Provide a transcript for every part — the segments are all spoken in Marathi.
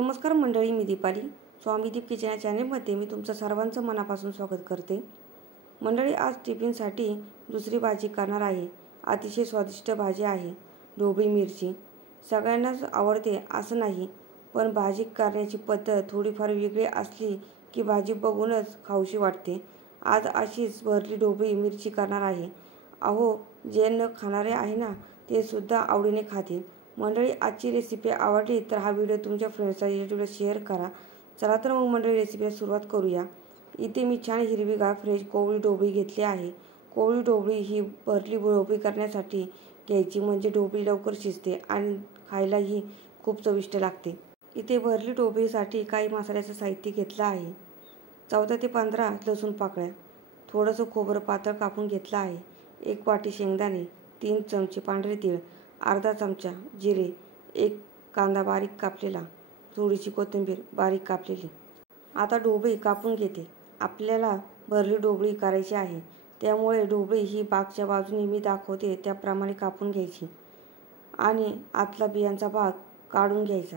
नमस्कार मंडळी, मी दीपाली. स्वामी दीप किचन या चॅनलमध्ये मी तुमचं सर्वांचं मनापासून स्वागत करते. मंडळी, आज टिफिनसाठी दुसरी भाजी करणार आहे. अतिशय स्वादिष्ट भाजी आहे ढोबळी मिरची. सगळ्यांनाच आवडते असं नाही, पण भाजी करण्याची पद्धत थोडीफार वेगळी असली की भाजी बघूनच खाऊशी वाटते. आज अशीच भरली ढोबळी मिरची करणार आहे. अहो, जे न खाणारे आहे ना, ते सुद्धा आवडीने खातील. मंडळी, आजची रेसिपी आवडली तर हा व्हिडिओ तुमच्या फ्रेंड्सला रिलेटिव्हला शेअर करा. चला तर मग मंडळी, रेसिपीला सुरुवात करूया. इथे मी छान हिरवीगार फ्रेश कोवळी ढोबळी घेतली आहे. कोवळी ढोबळी ही भरली ढोबळी करण्यासाठी घ्यायची, म्हणजे ढोबळी लवकर शिजते आणि खायलाही खूप चविष्ट लागते. इथे भरली ढोबळीसाठी काही मसाल्याचं साहित्य घेतलं आहे. 14 ते 15 लसूण पाकळ्या, थोडंसं खोबरं पातळ कापून घेतलं आहे, 1 वाटी शेंगदाणे, 3 चमचे पांढरे तीळ, अर्धा चमचा जिरे, 1 कांदा बारीक कापलेला, थोडीशी कोथिंबीर बारीक कापलेली. आता ढोबळी कापून घेते. आपल्याला भरली ढोबळी करायची आहे, त्यामुळे ढोबळी ही बागच्या बाजूने मी दाखवते त्याप्रमाणे कापून घ्यायची आणि आतला बियांचा भाग काढून घ्यायचा.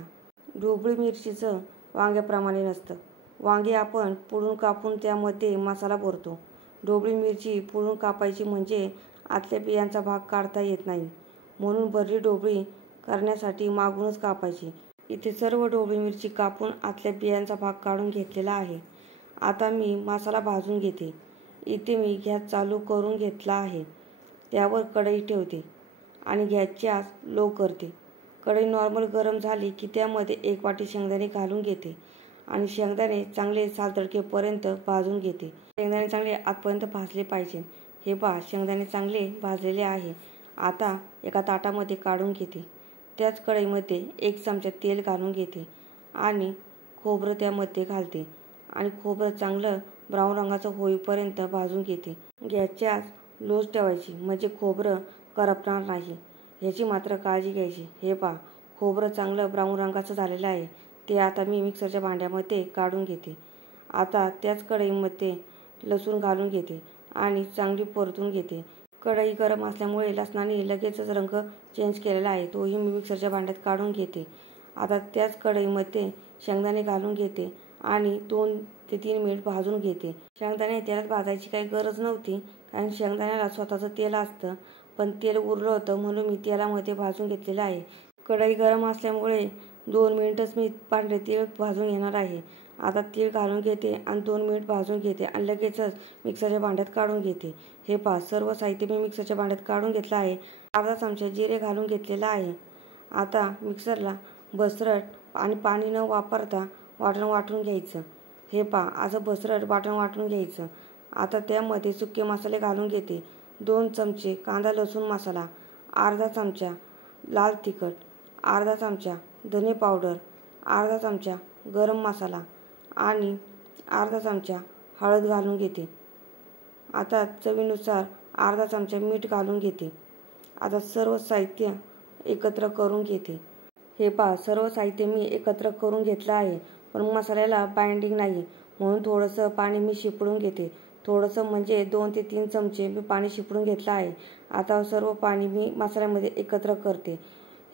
ढोबळी मिरचीचं वांग्याप्रमाणे नसतं. वांगे आपण पुढून कापून त्यामध्ये मसाला भरतो. ढोबळी मिरची पुढून कापायची म्हणजे आतल्या बियांचा भाग काढता येत नाही, म्हणून भरली ढोबळी करण्यासाठी मागूनच कापायची. इथे सर्व ढोबळी मिरची कापून आतल्या बियांचा भाग काढून घेतलेला आहे. आता मी मसाला भाजून घेते. इथे मी गॅस चालू करून घेतला आहे. त्यावर कढई ठेवते आणि गॅसची आच लो करते. कढई नॉर्मल गरम झाली की त्यामध्ये 1 वाटी शेंगदाणे घालून घेते आणि शेंगदाणे चांगले सालतडकेपर्यंत भाजून घेते. शेंगदाणे चांगले आतपर्यंत भाजले पाहिजे. हे पहा, शेंगदाणे चांगले भाजलेले आहे. आता एका ताटामध्ये काढून घेते. त्याच कढईमध्ये 1 चमचा तेल घालून घेते आणि खोबरं त्यामध्ये घालते आणि खोबरं चांगलं ब्राऊन रंगाचं होईपर्यंत भाजून घेते. गॅसची आच लोच ठेवायची, म्हणजे खोबरं करपणार नाही, ह्याची मात्र काळजी घ्यायची. हे पहा, खोबरं चांगलं ब्राऊन रंगाचं झालेलं आहे. ते आता मी मिक्सरच्या भांड्यामध्ये काढून घेते. आता त्याच कढईमध्ये लसूण घालून घेते आणि चांगली परतून घेते. कढई गरम असल्यामुळे लसणाने लगेचच रंग चेंज केलेला आहे, तोही मी मिक्सरच्या भांड्यात काढून घेते. आता त्याच कढईमध्ये शेंगदाणे घालून घेते आणि 2 ते 3 मिनिट भाजून घेते. शेंगदाणे तेलात भाजायची काही गरज नव्हती, कारण शेंगदाण्याला स्वतःचं तेल असतं, पण तेल उरलं होतं म्हणून मी तेलामध्ये भाजून घेतलेलं आहे. कढई गरम असल्यामुळे 2 मिनिटच मी पांढरे तीळ भाजून घेणार आहे. आता तीळ घालून घेते आणि 2 मिनिट भाजून घेते आणि लगेचच मिक्सरच्या भांड्यात काढून घेते. हे पहा, सर्व साहित्य मी मिक्सरच्या भांड्यात काढून घेतलं आहे. अर्धा चमचा जिरे घालून घेतलेला आहे. आता मिक्सरला भसरट आणि पाणी न वापरता वाटून घ्यायचं. हे पहा, असं भसरट वाटून घ्यायचं. आता त्यामध्ये सुके मसाले घालून घेते. 2 चमचे कांदा लसूण मसाला, अर्धा चमचा लाल तिखट, अर्धा चमचा धने पावडर, अर्धा चमचा गरम मसाला आणि अर्धा चमचा हळद घालून घेते. आता चवीनुसार अर्धा चमचा मीठ घालून घेते. आता सर्व साहित्य एकत्र करून घेते. हे पहा, सर्व साहित्य मी एकत्र करून घेतलं आहे, पण मसाल्याला बाइंडिंग नाही, म्हणून थोडंसं पाणी मी शिपडून घेते. थोडंसं म्हणजे 2 ते 3 चमचे मी पाणी शिपडून घेतलं आहे. आता सर्व पाणी मी मसाल्यामध्ये एकत्र करते.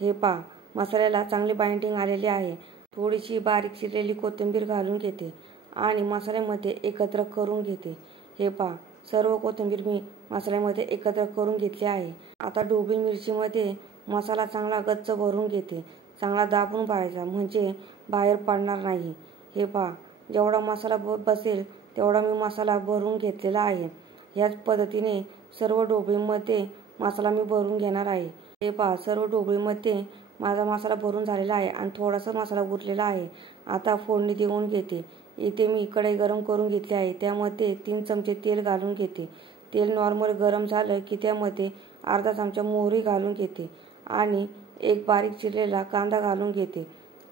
हे पहा, मसाल्याला चांगली बाइंडिंग आलेली आहे. थोडीशी बारीक चिरलेली कोथिंबीर घालून घेते आणि मसाल्यामध्ये एकत्र करून घेते. हे पहा, सर्व कोथिंबीर मी मसाल्यामध्ये एकत्र करून घेतली आहे. आता ढोबळी मिरचीमध्ये मसाला चांगला गच्च भरून घेते. चांगला दाबून भरायचा, म्हणजे बाहेर पडणार नाही. हे पहा, जेवढा मसाला बसेल तेवढा मी मसाला भरून घेतलेला आहे. ह्याच पद्धतीने सर्व ढोबळीमध्ये मसाला मी भरून घेणार आहे. हे पहा, सर्व ढोबळीमध्ये माझा मसाला भरून झालेला आहे आणि थोडासा मसाला उरलेला आहे. आता फोडणी देऊन घेते. इथे मी कढई गरम करून घेतली आहे. त्यामध्ये 3 चमचे तेल घालून घेते. तेल नॉर्मल गरम झालं की त्यामध्ये अर्धा चमचा मोहरी घालून घेते आणि 1 बारीक चिरलेला कांदा घालून घेते.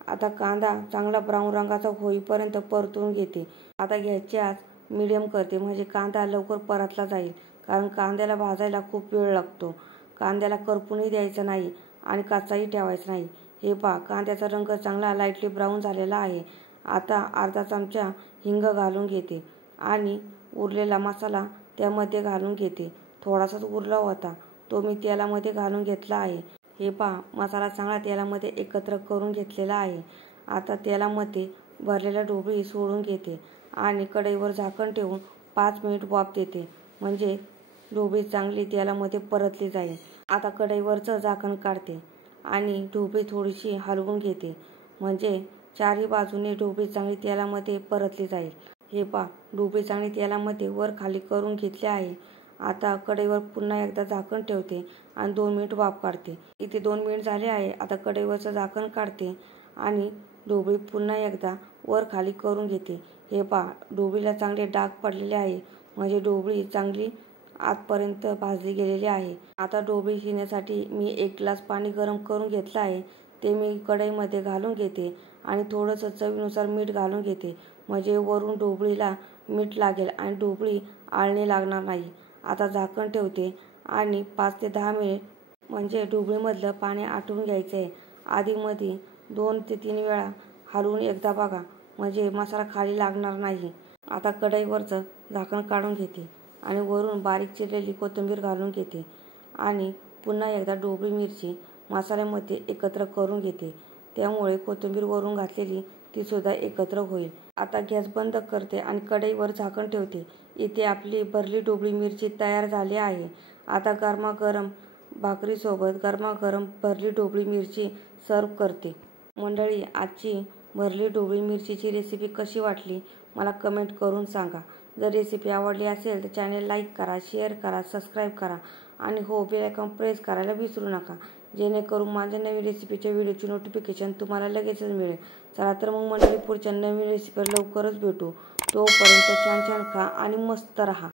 आता कांदा चांगला ब्राऊन रंगाचा होईपर्यंत परतून घेते. आता गॅसची आच मीडियम करते, म्हणजे कांदा लवकर परतला जाईल, कारण कांद्याला भाजायला खूप वेळ लागतो. कांद्याला करपूनही द्यायचं नाही आणि कच्चाही ठेवायचा नाही. हे पहा, कांद्याचा रंग चांगला लाईटली ब्राऊन झालेला आहे. आता अर्धा चमचा हिंग घालून घेते आणि उरलेला मसाला त्यामध्ये घालून घेते. थोडासाच उरला होता, तो मी तेलामध्ये घालून घेतला आहे. हे पहा, मसाला चांगला तेलामध्ये एकत्र करून घेतलेला आहे. आता तेलामध्ये भरलेल्या ढोबळी सोडून घेते आणि कढईवर झाकण ठेवून 5 मिनिट वाफ देते, म्हणजे ढोबळी चांगली तेलामध्ये परतली जाईल. आता कढईवरचं झाकण काढते आणि ढोबळी थोडीशी हलवून घेते, म्हणजे चारही बाजूने ढोबळी चांगली तेलामध्ये परतली जाईल. हे पहा, ढोबळी चांगली तेलामध्ये वर खाली करून घेतली आहे. आता कढईवर पुन्हा एकदा झाकण ठेवते आणि 2 मिनिट वाफ काढते. इथे 2 मिनिट झाले आहे. आता कढईवरचं झाकण काढते आणि ढोबळी पुन्हा एकदा वर खाली करून घेते. हे पहा, ढोबळीला चांगले डाग पडलेले आहे, म्हणजे ढोबळी चांगली आतपर्यंत भाजली गेलेली आहे. आता ढोबळी शिजण्यासाठी मी 1 ग्लास पाणी गरम करून घेतलं आहे. ते मी कढईमध्ये घालून घेते आणि थोडंसं चवीनुसार मीठ घालून घेते, म्हणजे वरून ढोबळीला मीठ लागेल आणि ढोबळी आळणी लागणार नाही. आता झाकण ठेवते आणि 5 ते 10 मिनिट म्हणजे ढोबळीमधलं पाणी आटवून घ्यायचं आहे. आधीमध्ये 2 ते 3 वेळा हलवून एकदा बघा, म्हणजे मसाला खाली लागणार नाही. आता कढईवरचं झाकण काढून घेते आणि वरून बारीक चिरलेली कोथिंबीर घालून घेते आणि पुन्हा एकदा ढोबळी मिरची मसाल्यामध्ये एकत्र करून घेते. त्यामुळे कोथिंबीर वरून घातलेली तीसुद्धा एकत्र होईल. आता गॅस बंद करते आणि कढईवर झाकण ठेवते. इथे आपली भरली ढोबळी मिरची तयार झाली आहे. आता गरमागरम भाकरीसोबत गरमागरम भरली ढोबळी मिरची सर्व करते. मंडळी, आजची भरली ढोबळी मिरचीची रेसिपी कशी वाटली मला कमेंट करून सांगा. जर रेसिपी आवडली असेल तर चॅनल लाईक करा, शेअर करा, सबस्क्राईब करा आणि हो, बेल आयकॉन प्रेस करायला विसरू नका, जेणेकरून माझ्या नवीन रेसिपीच्या व्हिडिओची नोटिफिकेशन तुम्हाला लगेचच मिळेल. चला तर मग मंडळी, पुढच्या नवीन रेसिपीवर लवकरच भेटू. तोपर्यंत छान छान खा आणि मस्त रहा.